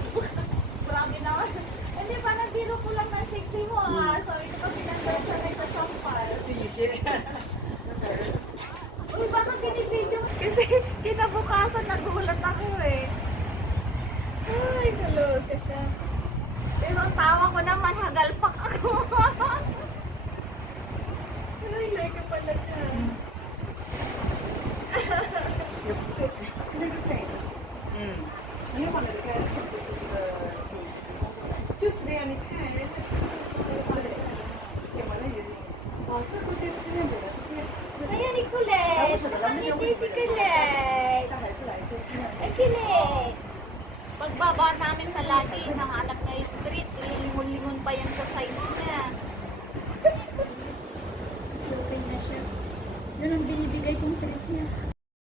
pasok. Grabe naman. Hindi pa, nagbiro ko lang ng sexy mo ah. Sabi ko kasi nandun siya nagsasampal. Sige. Uy, baka binibidyo? Kasi kinabukasan nagulat ako eh. Ay, naloka siya. Pero ang tawa ko naman, hagalpak ako. Ay, leke pala siya. Saya ni Kulit. Nakangiti si Kulit.